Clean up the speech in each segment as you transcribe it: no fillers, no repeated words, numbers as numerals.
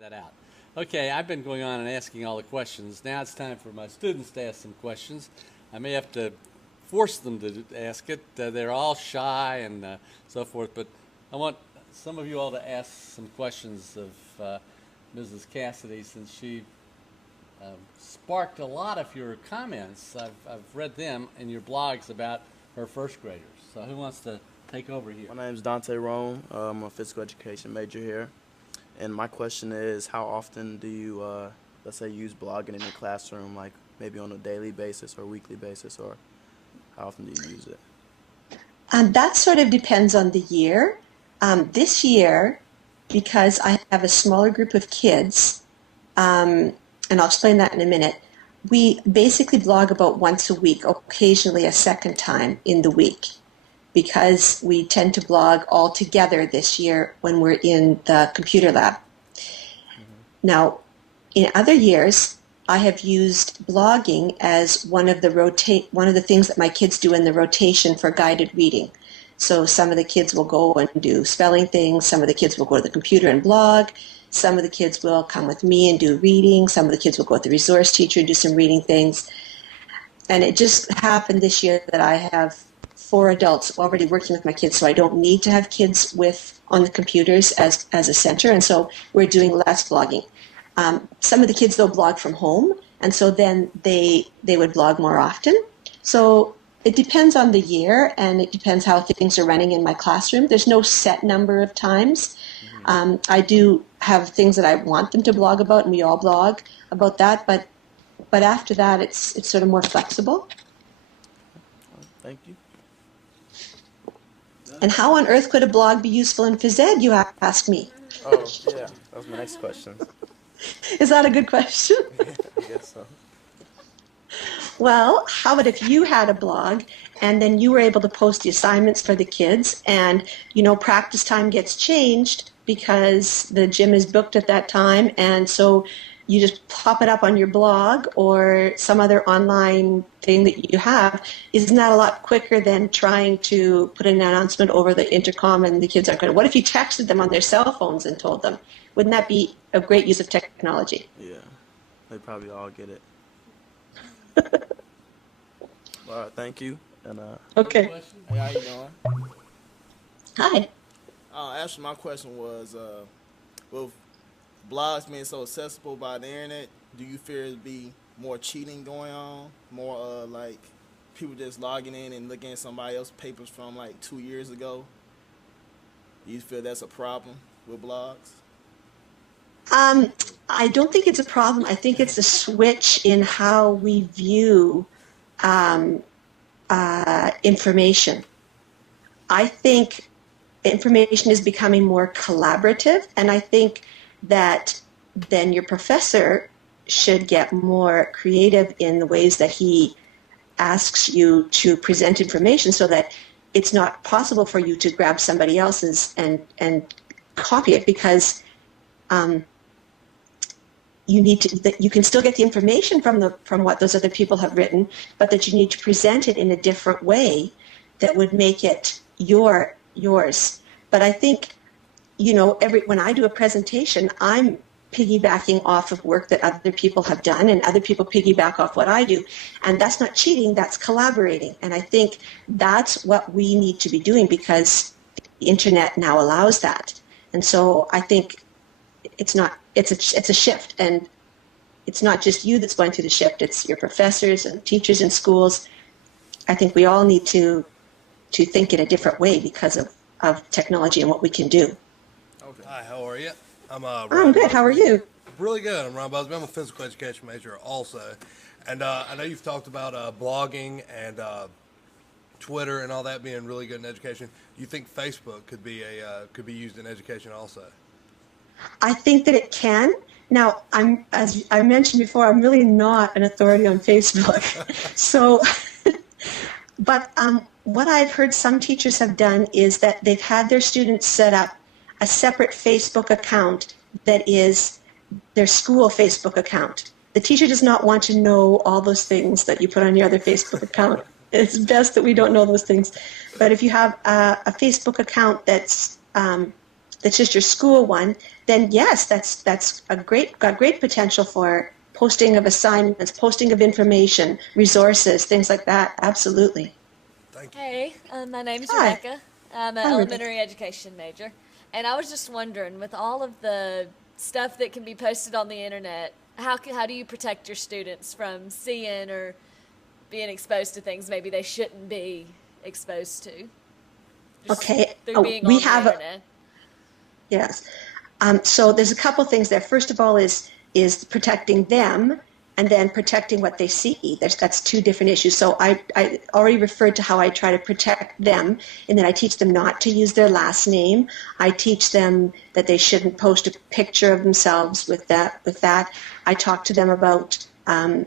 that out. Okay, I've been going on and asking all the questions. Now it's time for my students to ask some questions. I may have to force them to ask it. They're all shy and so forth, but I want some of you all to ask some questions of Mrs. Cassidy, since she sparked a lot of your comments. I've read them in your blogs about her first graders. So who wants to take over here? My name is Dante Rome. I'm a physical education major here. And my question is, how often do you, let's say, use blogging in your classroom, like maybe on a daily basis or weekly basis, or how often do you use it? That sort of depends on the year. This year, because I have a smaller group of kids, and I'll explain that in a minute, we basically blog about once a week, occasionally a second time in the week, because we tend to blog all together this year when we're in the computer lab. Now, in other years, I have used blogging as one of the things that my kids do in the rotation for guided reading. So some of the kids will go and do spelling things, some of the kids will go to the computer and blog, some of the kids will come with me and do reading, some of the kids will go with the resource teacher and do some reading things. And it just happened this year that I have 4 adults already working with my kids, so I don't need to have kids on the computers as a center, and so we're doing less blogging. Some of the kids, though, blog from home, and so then they would blog more often. So it depends on the year, and it depends how things are running in my classroom. There's no set number of times. I do have things that I want them to blog about, and we all blog about that, but after that, it's sort of more flexible. Thank you. And how on earth could a blog be useful in phys ed, you ask me? Oh, yeah, that was my next question. Is that a good question? I guess so. Well, how about if you had a blog and then you were able to post the assignments for the kids, and practice time gets changed because the gym is booked at that time, and so you just pop it up on your blog or some other online thing that you have. Isn't that a lot quicker than trying to put an announcement over the intercom and the kids aren't going to? What if you texted them on their cell phones and told them? Wouldn't that be a great use of technology? Yeah, they probably all get it. All right, thank you. And Okay. Hey, how you doing? Hi. Actually, my question was, with blogs being so accessible by the internet, do you fear there'd be more cheating going on? More like people just logging in and looking at somebody else's papers from like 2 years ago? Do you feel that's a problem with blogs? I don't think it's a problem. I think it's a switch in how we view information. I think information is becoming more collaborative, and I think that then your professor should get more creative in the ways that he asks you to present information, so that it's not possible for you to grab somebody else's and copy it, because you can still get the information from what those other people have written, but that you need to present it in a different way that would make it yours. But I think, when I do a presentation, I'm piggybacking off of work that other people have done, and other people piggyback off what I do. And that's not cheating, that's collaborating. And I think that's what we need to be doing, because the internet now allows that. And so I think it's a shift, and it's not just you that's going through the shift, it's your professors and teachers in schools. I think we all need to think in a different way because of technology and what we can do. Okay. Hi, how are you? I'm I'm good. How are you? Really good. I'm Ron Busby. I'm a physical education major also. And I know you've talked about blogging and Twitter and all that being really good in education. Do you think Facebook could be used in education also? I think that it can. Now, as I mentioned before, I'm really not an authority on Facebook. So, but what I've heard some teachers have done is that they've had their students set up a separate Facebook account that is their school Facebook account. The teacher does not want to know all those things that you put on your other Facebook account. It's best that we don't know those things. But if you have a Facebook account that's that's just your school one, then yes, that's got great potential for posting of assignments, posting of information, resources, things like that. Absolutely. Thank you. Hey, my name's Hi. Rebecca. I'm an Hi, Rebecca. elementary education major. And I was just wondering, with all of the stuff that can be posted on the internet, how do you protect your students from seeing or being exposed to things maybe they shouldn't be exposed to? Just Okay. through Oh, being we on the have internet. yes. So there's a couple things there. First of all, is protecting them, and then protecting what they see. That's two different issues. So I already referred to how I try to protect them, and then I teach them not to use their last name. I teach them that they shouldn't post a picture of themselves with that. I talk to them about uh,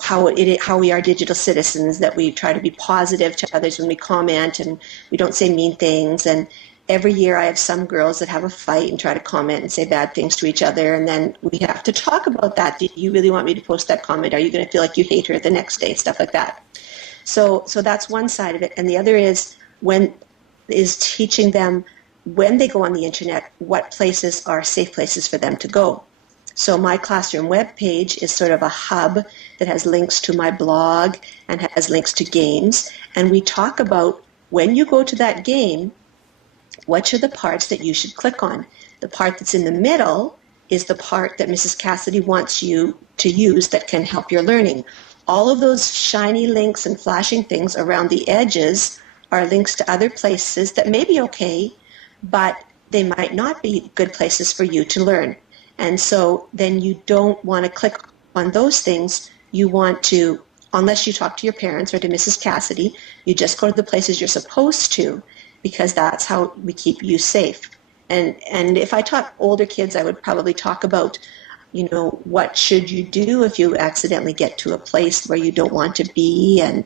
how we are digital citizens, that we try to be positive to others when we comment, and we don't say mean things. And every year I have some girls that have a fight and try to comment and say bad things to each other, and then we have to talk about that. Do you really want me to post that comment? Are you going to feel like you hate her the next day? Stuff like that. So that's one side of it, and the other is teaching them, when they go on the internet, what places are safe places for them to go. So my classroom webpage is sort of a hub that has links to my blog and has links to games. And we talk about, when you go to that game, what are the parts that you should click on. The part that's in the middle is the part that Mrs. Cassidy wants you to use that can help your learning. All of those shiny links and flashing things around the edges are links to other places that may be okay, but they might not be good places for you to learn. And so then you don't want to click on those things. You want to, unless you talk to your parents or to Mrs. Cassidy, you just go to the places you're supposed to, because that's how we keep you safe. And if I taught older kids, I would probably talk about, what should you do if you accidentally get to a place where you don't want to be, and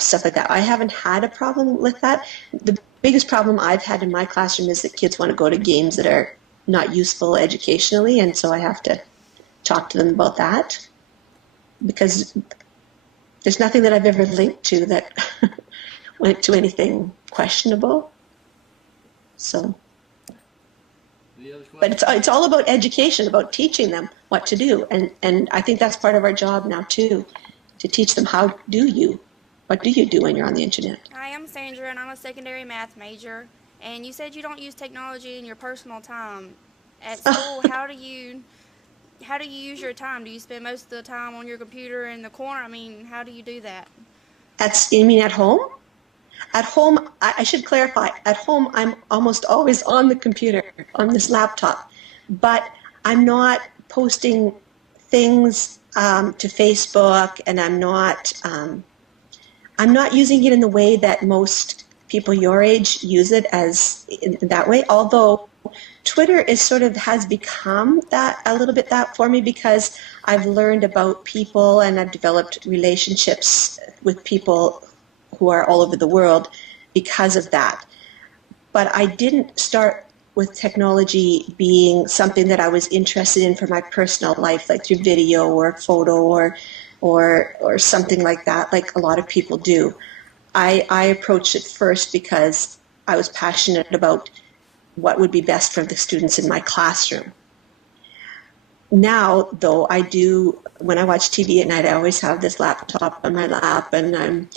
stuff like that. I haven't had a problem with that. The biggest problem I've had in my classroom is that kids want to go to games that are not useful educationally, and so I have to talk to them about that, because there's nothing that I've ever linked to that went to anything questionable. So, but it's all about education, about teaching them what to do, and I think that's part of our job now too, to teach them what do you do when you're on the internet. Hi, I'm Sandra, and I'm a secondary math major. And you said you don't use technology in your personal time at school. How do you use your time? Do you spend most of the time on your computer in the corner? I mean, how do you do that? You mean at home? At home, I should clarify, at home I'm almost always on the computer, on this laptop, but I'm not posting things to Facebook, and I'm not using it in the way that most people your age use it, as in that way, although Twitter has become that a little bit that for me, because I've learned about people and I've developed relationships with people who are all over the world because of that. But I didn't start with technology being something that I was interested in for my personal life, like through video or photo or something like that, like a lot of people do. I approached it first because I was passionate about what would be best for the students in my classroom. Now, though, when I watch TV at night, I always have this laptop on my lap, and I'm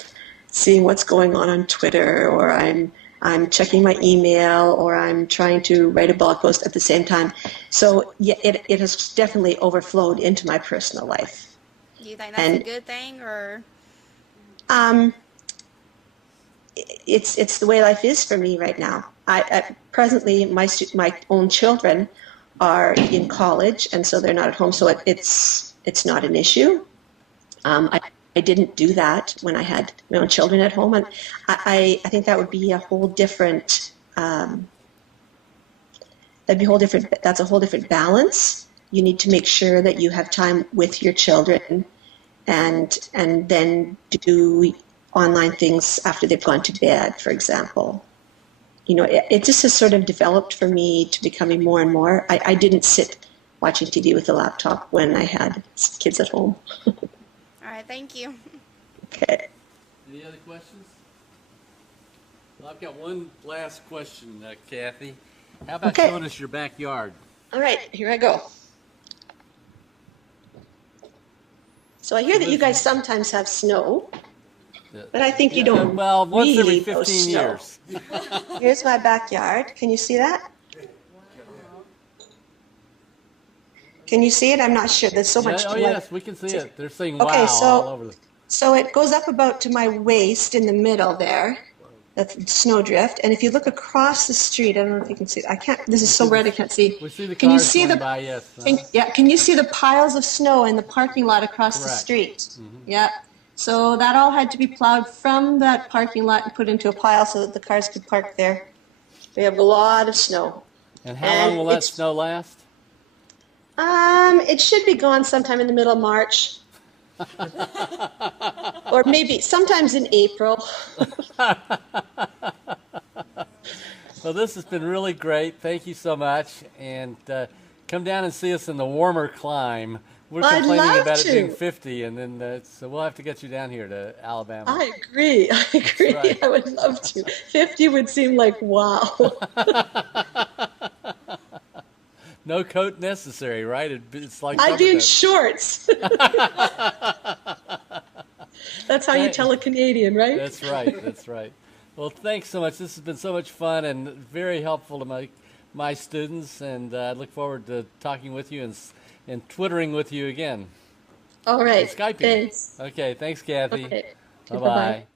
seeing what's going on Twitter, or I'm checking my email, or I'm trying to write a blog post at the same time. So yeah, it has definitely overflowed into my personal life. Do you think that's a good thing, or? It's the way life is for me right now. Presently, my own children are in college, and so they're not at home, so it's not an issue. I didn't do that when I had my own children at home, and I think that would be a whole different that's a whole different balance. You need to make sure that you have time with your children, and then do online things after they've gone to bed, for example. It just has sort of developed for me to becoming more and more. I didn't sit watching TV with a laptop when I had kids at home. All right, thank you. Okay. Any other questions? Well, I've got one last question, Kathy. How about Okay. showing us your backyard? All right, here I go. So I hear that you guys sometimes have snow, but I think you don't Well, once every really know 15 snow. years. Here's my backyard. Can you see that? Can you see it? I'm not sure. There's so much Oh, light. yes, we can see it. They're saying wow Okay, all over the. so it goes up about to my waist in the middle there. That's snowdrift. And if you look across the street, I don't know if you can see. I can't. This is so bright I can't see. We see the Can you cars see going the? by, yes. Yeah. Can you see the piles of snow in the parking lot across the Correct. street? Yeah. So that all had to be plowed from that parking lot and put into a pile so that the cars could park there. We have a lot of snow. And how long will that snow last? It should be gone sometime in the middle of March. Or maybe sometimes in April. Well, this has been really great. Thank you so much. And come down and see us in the warmer climb. We're I'd complaining love about it to. being 50, and then so we'll have to get you down here to Alabama. I agree. right. I would love to. 50 would seem like wow. No coat necessary, right? It's like I'd be in summertime. shorts. That's how you tell a Canadian, right? That's right. That's right. Well, thanks so much. This has been so much fun and very helpful to my students, and I look forward to talking with you and twittering with you again. All right. Skyping. Thanks. Okay. Thanks, Kathy. Okay. Bye-bye. Bye-bye.